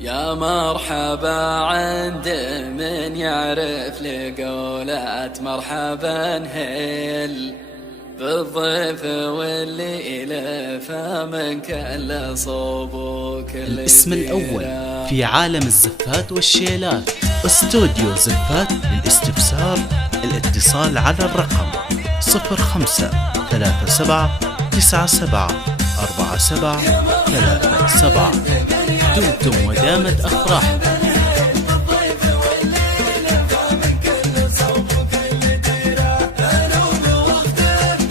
يا مرحبا عند من يعرف لقولات مرحبا هيل بالضيف واللي إلفا من كل صوبك. الاسم الأول في عالم الزفات والشيلات استوديو زفات. للاستفسار الاتصال على الرقم 0537974737. دمتم ودامت أفراحكم.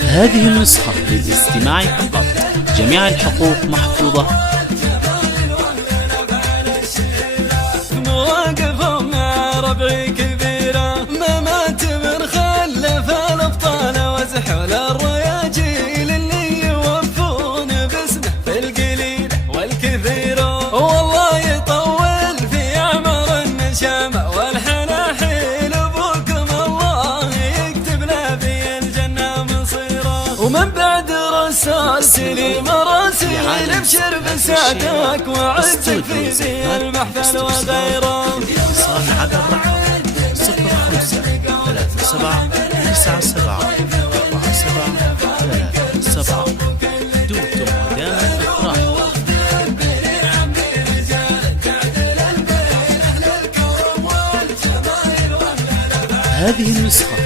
هذه النسخة للاستماع فقط، جميع الحقوق محفوظة. مواقف مع ربعي كبيرة، ما مات من خلف الأبطال وزحول الرياجيل اللي يوفون باسمه في القليل والكثير. والله يطول في عمر النشامة والحناحيل، أبوكم الله يكتب له في الجنة مصيره. ومن بعد رسال سليم راسيل ابشر بسعدك وعزك في ذي المحفل وغيره. اتصال على الرقم 0537974737. دمتم ودامت أفراحكم. هذه النسخة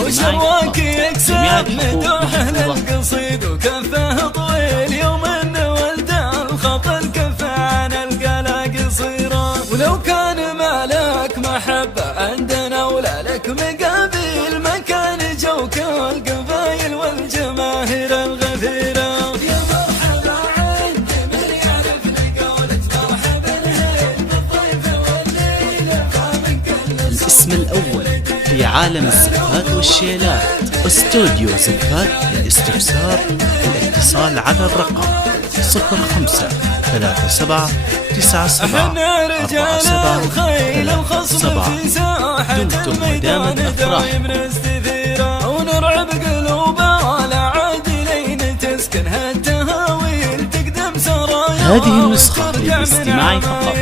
وشواك يكسب مدوح القصيد وكفه طويل، يوم انه ولد الخط الكفه عن القلق قصيره. ولو كان مالك محبه عندنا ولا لك مقابل، ما كان جوك القبايل والجماهير الغفيره. يا مرحبا عند من يعرف لقولة مرحبا بالضيف والليله فمن كل. الاسم الأول في عالم الزفات والشيلات استوديو زفات. للاستفسار الاتصال على الرقم 0537974737. دمتم ودامت أفراحكم. ونرعب قلوبها العادلين تسكنها التهاويل تقدم سرايا. هذه النسخة للاستماع فقط،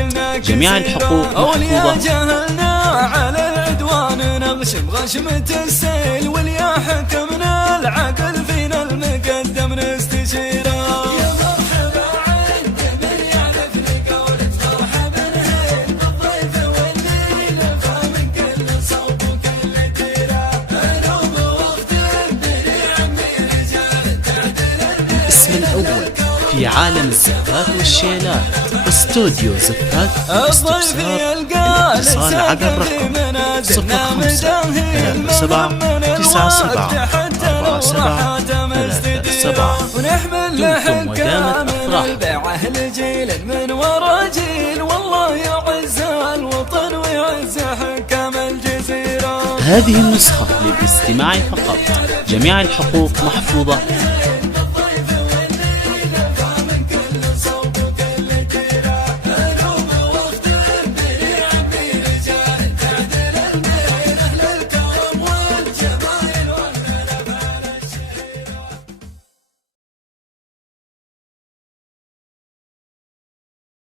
جميع الحقوق محفوظة. جهلنا على العدوان نغشم غشمة السيل، واليا حكمنا العقل فينا المقدم نستشيره. يا مرحبا عند من يعرف لقولة مرحبا بالضيف والليلة فمن كل صوب وكل تيرة. علوم واختم بني عمي رجال تعدل. الاسم الأول في عالم الزفات والشيلات استوديو زفات. الاستفسار الاتصال على الرقم 0537974737. ونحمل دمتم ودامت أفراحكم. البيعه لجيل من ورا جيل، والله يعز الوطن ويعز حكام الجزيره. هذه النسخة للاستماع فقط، جميع الحقوق محفوظة.